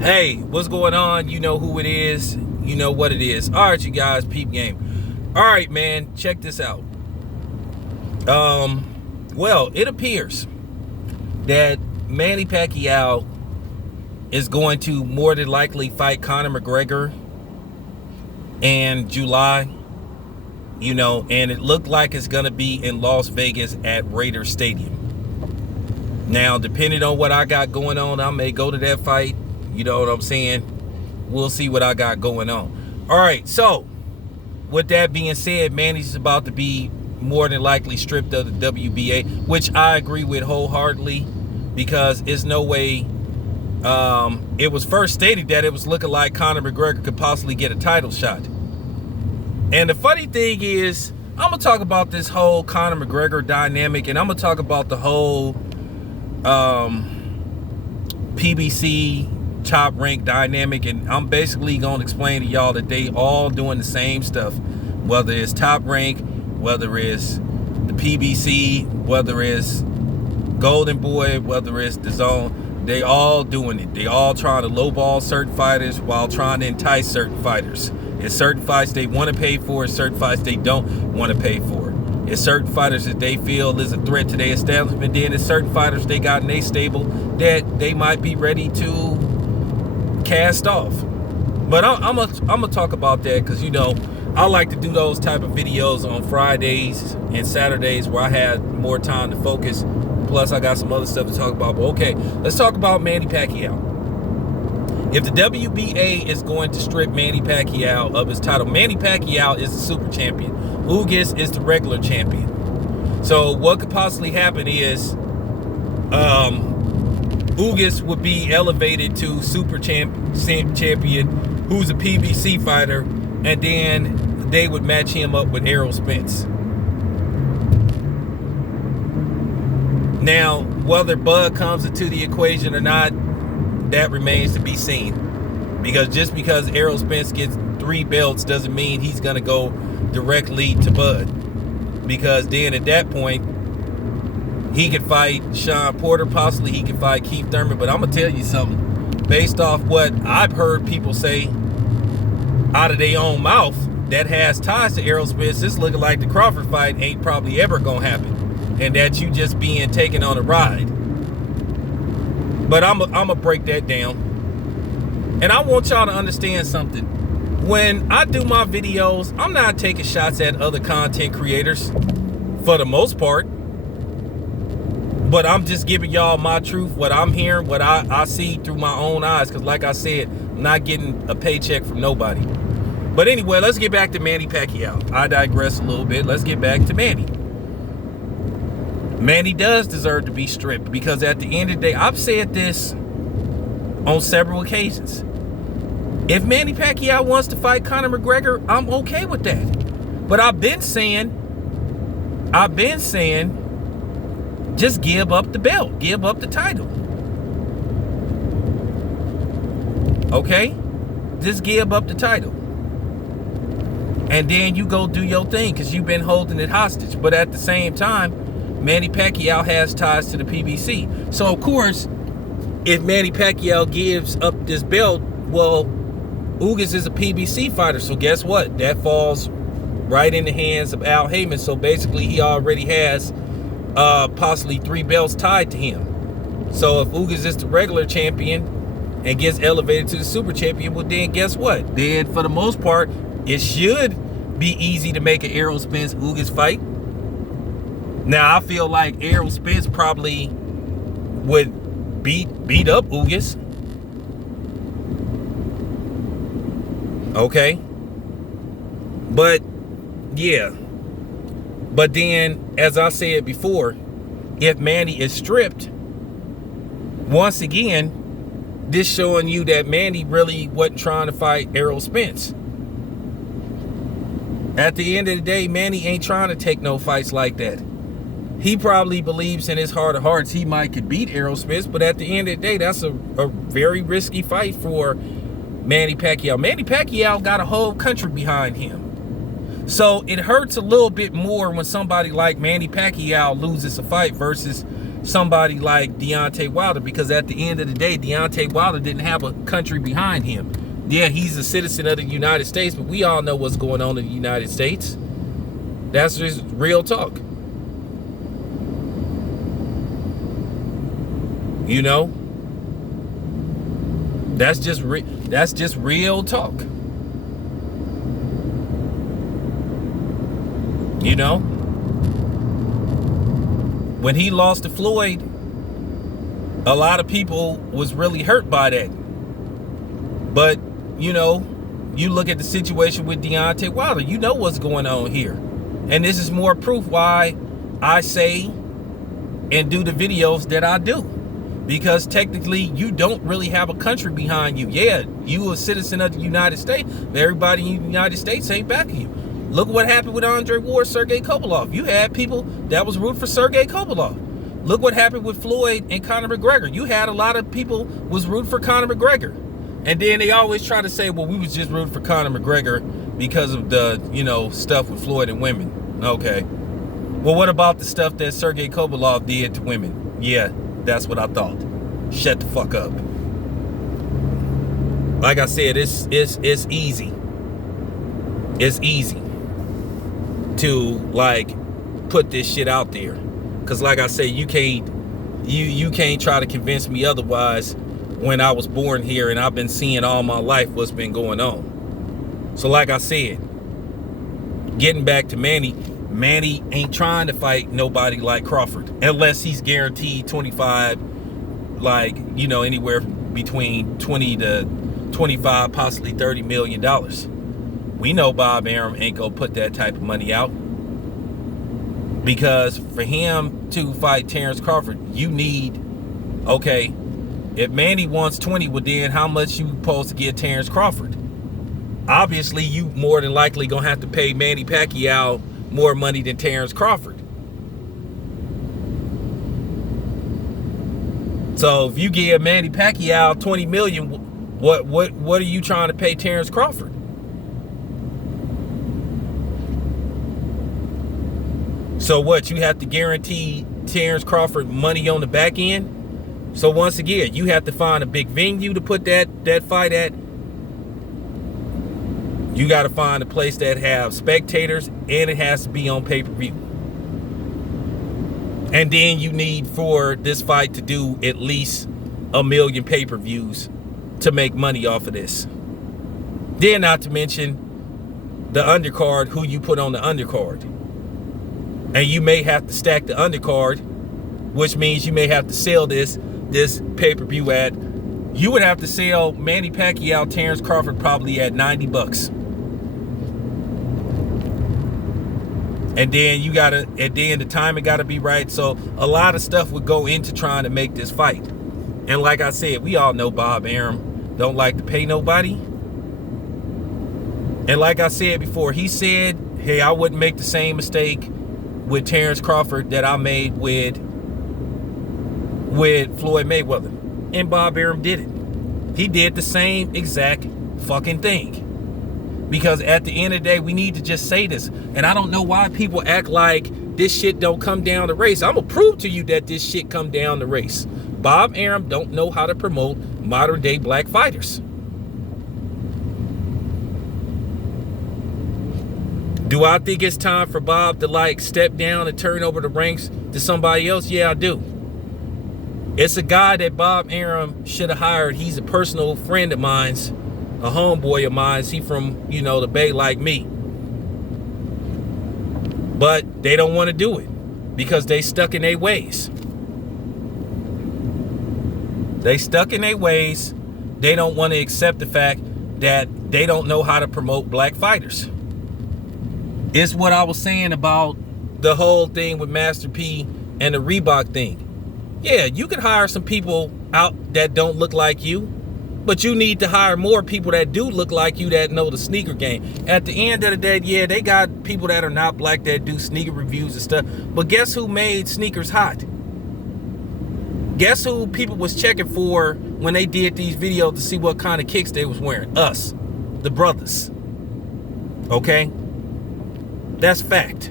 Hey, what's going on? You know who it is. You know what it is. All right, you guys, peep game. All right, man, check this out. Well, it appears that Manny Pacquiao is going to more than likely fight Conor McGregor in July. And it looked like it's going to be in Las Vegas at Raiders Stadium. Now, depending on what I got going on, I may go to that fight. You know what I'm saying? We'll see what I got going on. All right, so with that being said, Manny's about to be more than likely stripped of the WBA, which I agree with wholeheartedly, because it's no way. It was first stated that it was looking like Conor McGregor could possibly get a title shot. And the funny thing is, I'm going to talk about this whole Conor McGregor dynamic, and I'm going to talk about the whole PBC top rank dynamic, and I'm basically going to explain to y'all that they all doing the same stuff, whether it's top rank, whether it's the PBC, whether it's Golden Boy, whether it's the Zone. They all doing it. They all trying to lowball certain fighters while trying to entice certain fighters. It's certain fights they want to pay for, it's certain fights they don't want to pay for. It's certain fighters that they feel is a threat to their establishment. Then it's certain fighters they got in their stable that they might be ready to cast off. But I'm gonna talk about that, because I like to do those type of videos on Fridays and Saturdays where I had more time to focus. Plus I got some other stuff to talk about. But okay, let's talk about Manny Pacquiao. If the WBA is going to strip Manny Pacquiao of his title, Manny Pacquiao is the super champion. Ugas is the regular champion. So what could possibly happen is Ugas would be elevated to super champion, who's a PBC fighter, and then they would match him up with Errol Spence. Now, whether Bud comes into the equation or not, that remains to be seen. Because just because Errol Spence gets 3 belts doesn't mean he's going to go directly to Bud. Because then at that point, he could fight Sean Porter, possibly he could fight Keith Thurman. But I'm going to tell you something. Based off what I've heard people say out of their own mouth that has ties to Errol Spence, it's looking like the Crawford fight ain't probably ever going to happen. And that you just being taken on a ride. But I'm going to break that down. And I want y'all to understand something. When I do my videos, I'm not taking shots at other content creators for the most part. But I'm just giving y'all my truth, what I'm hearing, what I see through my own eyes. Because like I said, I'm not getting a paycheck from nobody. But anyway, let's get back to Manny Pacquiao. I digress a little bit. Let's get back to Manny. Manny does deserve to be stripped, because at the end of the day, I've said this on several occasions. If Manny Pacquiao wants to fight Conor McGregor, I'm okay with that. But I've been saying, just give up the belt, give up the title. Okay? Just give up the title. And then you go do your thing, because you've been holding it hostage. But at the same time, Manny Pacquiao has ties to the PBC. So, of course, if Manny Pacquiao gives up this belt, well, Ugas is a PBC fighter. So guess what? That falls right in the hands of Al Heyman. So basically, he already has possibly 3 belts tied to him. So if Ugas is the regular champion and gets elevated to the super champion, well, then guess what? Then, for the most part, it should be easy to make an Errol Spence Ugas fight. Now, I feel like Errol Spence probably would beat up Ugas. Okay. But, yeah. But then, as I said before, if Manny is stripped, once again, this showing you that Manny really wasn't trying to fight Errol Spence. At the end of the day, Manny ain't trying to take no fights like that. He probably believes in his heart of hearts he might could beat Errol Spence, but at the end of the day, that's a very risky fight for Manny Pacquiao. Manny Pacquiao got a whole country behind him. So it hurts a little bit more when somebody like Manny Pacquiao loses a fight versus somebody like Deontay Wilder, because at the end of the day, Deontay Wilder didn't have a country behind him. Yeah, he's a citizen of the United States, but we all know what's going on in the United States. That's just real talk. You know? That's just real talk. You know? When he lost to Floyd, a lot of people was really hurt by that. But, you know, you look at the situation with Deontay Wilder, you know what's going on here. And this is more proof why I say and do the videos that I do. Because technically, you don't really have a country behind you. Yeah, you a citizen of the United States, but everybody in the United States ain't backing you. Look what happened with Andre Ward, Sergey Kovalev. You had people that was rooting for Sergey Kovalev. Look what happened with Floyd and Conor McGregor. You had a lot of people was rooting for Conor McGregor. And then they always try to say, well, we was just rooting for Conor McGregor because of the, you know, stuff with Floyd and women. Okay. Well, what about the stuff that Sergey Kovalev did to women? Yeah, that's what I thought. Shut the fuck up. Like I said, it's easy. It's easy to like put this shit out there. Cause like I say, you can't try to convince me otherwise when I was born here and I've been seeing all my life what's been going on. So like I said, getting back to Manny ain't trying to fight nobody like Crawford unless he's guaranteed 25, like, you know, anywhere between 20 to 25, possibly $30 million. We know Bob Arum ain't gonna put that type of money out, because for him to fight Terence Crawford, you need, okay, if Manny wants 20, well then how much you supposed to get Terence Crawford? Obviously, you more than likely gonna have to pay Manny Pacquiao more money than Terence Crawford. So if you give Manny Pacquiao 20 million, what are you trying to pay Terence Crawford? So what, you have to guarantee Terence Crawford money on the back end? So once again, you have to find a big venue to put that fight at. You got to find a place that have spectators, and it has to be on pay-per-view. And then you need for this fight to do at least 1 million pay-per-views to make money off of this. Then not to mention the undercard, who you put on the undercard. And you may have to stack the undercard, which means you may have to sell this pay-per-view at, you would have to sell Manny Pacquiao, Terence Crawford probably at $90. And then the timing gotta be right. So a lot of stuff would go into trying to make this fight. And like I said, we all know Bob Arum don't like to pay nobody. And like I said before, he said, hey, I wouldn't make the same mistake with Terence Crawford that I made with Floyd Mayweather. And Bob Arum did it. He did the same exact fucking thing. Because at the end of the day, we need to just say this. And I don't know why people act like this shit don't come down the race. I'm going to prove to you that this shit come down the race. Bob Arum don't know how to promote modern day black fighters. Do I think it's time for Bob to like step down and turn over the ranks to somebody else? Yeah, I do. It's a guy that Bob Arum should have hired. He's a personal friend of mine's, a homeboy of mine. He from, you know, the Bay like me. But they don't want to do it because they stuck in their ways. They stuck in their ways. They don't want to accept the fact that they don't know how to promote black fighters. It's what I was saying about the whole thing with Master P and the Reebok thing. Yeah, you can hire some people out that don't look like you, but you need to hire more people that do look like you, that know the sneaker game. At the end of the day, yeah, they got people that are not black that do sneaker reviews and stuff. But guess who made sneakers hot? Guess who people was checking for when they did these videos to see what kind of kicks they was wearing? Us, the brothers. Okay? That's fact.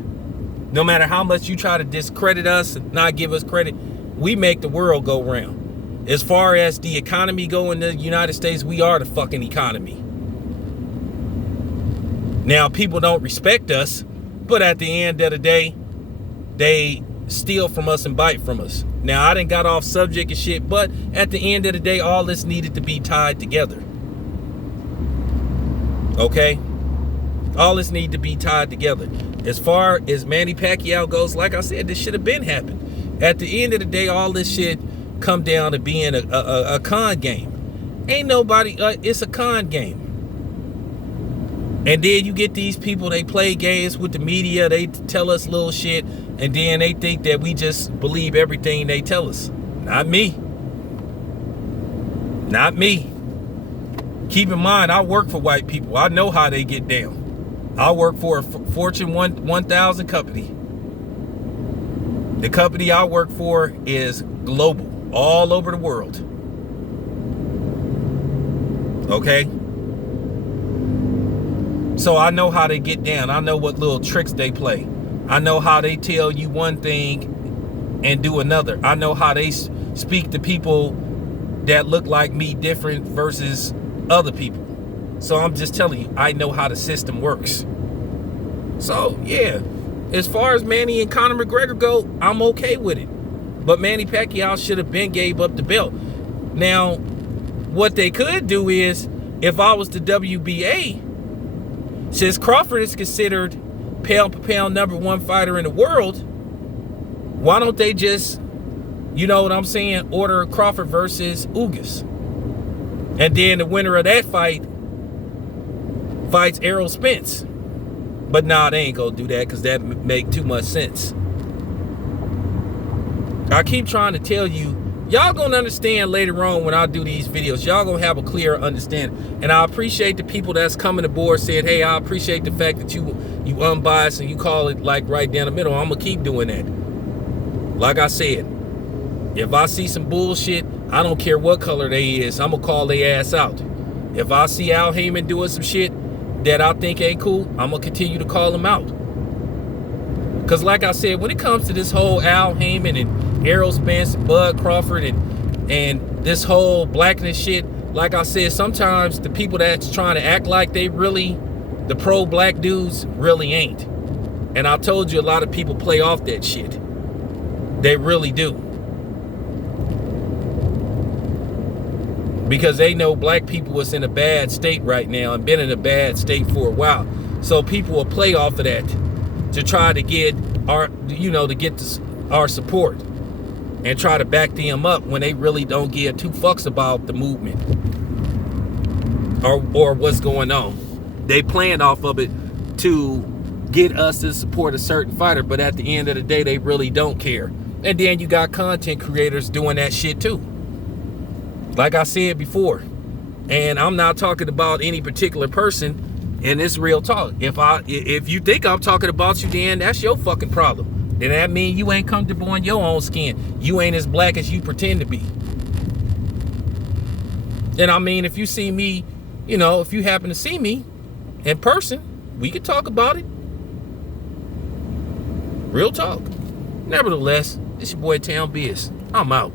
No matter how much you try to discredit us and not give us credit, We make the world go round. As far as the economy go in the United States, we are the fucking economy. Now, people don't respect us, but at the end of the day, they steal from us and bite from us. Now, I done got off subject and shit, but at the end of the day, all this needed to be tied together. Okay? All this needed to be tied together. As far as Manny Pacquiao goes, like I said, this should have been happened. At the end of the day, all this shit come down to being a con game. Ain't nobody, it's a con game. And then you get these people, they play games with the media, they tell us little shit, and then they think that we just believe everything they tell us. Not me. Not me. Keep in mind, I work for white people. I know how they get down. I work for a Fortune 1000 company. The company I work for is global, all over the world. Okay? So I know how they get down. I know what little tricks they play. I know how they tell you one thing and do another. I know how they speak to people that look like me different versus other people. So I'm just telling you, I know how the system works. So yeah, as far as Manny and Conor McGregor go, I'm okay with it. But Manny Pacquiao should have been gave up the belt. Now, what they could do is, if I was the WBA, since Crawford is considered pound for pound #1 fighter in the world, why don't they just, you know what I'm saying, order Crawford versus Ugas? And then the winner of that fight fights Errol Spence. But nah, they ain't gonna do that because that make too much sense. I keep trying to tell you, y'all gonna understand later on when I do these videos. Y'all gonna have a clear understanding. And I appreciate the people that's coming aboard saying, hey, I appreciate the fact that you unbiased and you call it like right down the middle. I'm gonna keep doing that. Like I said, if I see some bullshit, I don't care what color they is, I'm gonna call their ass out. If I see Al Heyman doing some shit that I think ain't cool, I'm gonna continue to call him out. Because like I said, when it comes to this whole Al Heyman and Errol Spence, Bud Crawford, and this whole blackness shit, like I said, sometimes the people that's trying to act like they really, the pro-black dudes, really ain't. And I told you a lot of people play off that shit. They really do. Because they know black people was in a bad state right now and been in a bad state for a while. So people will play off of that to try to get our, to get our support and try to back them up when they really don't give two fucks about the movement or what's going on. They playing off of it to get us to support a certain fighter, but at the end of the day, they really don't care. And then you got content creators doing that shit too. Like I said before, and I'm not talking about any particular person, and it's real talk. If you think I'm talking about you, then that's your fucking problem. Then that means you ain't comfortable in your own skin. You ain't as black as you pretend to be. And I mean, if you see me, if you happen to see me in person, we could talk about it. Real talk. Nevertheless, it's your boy Town Biz. I'm out.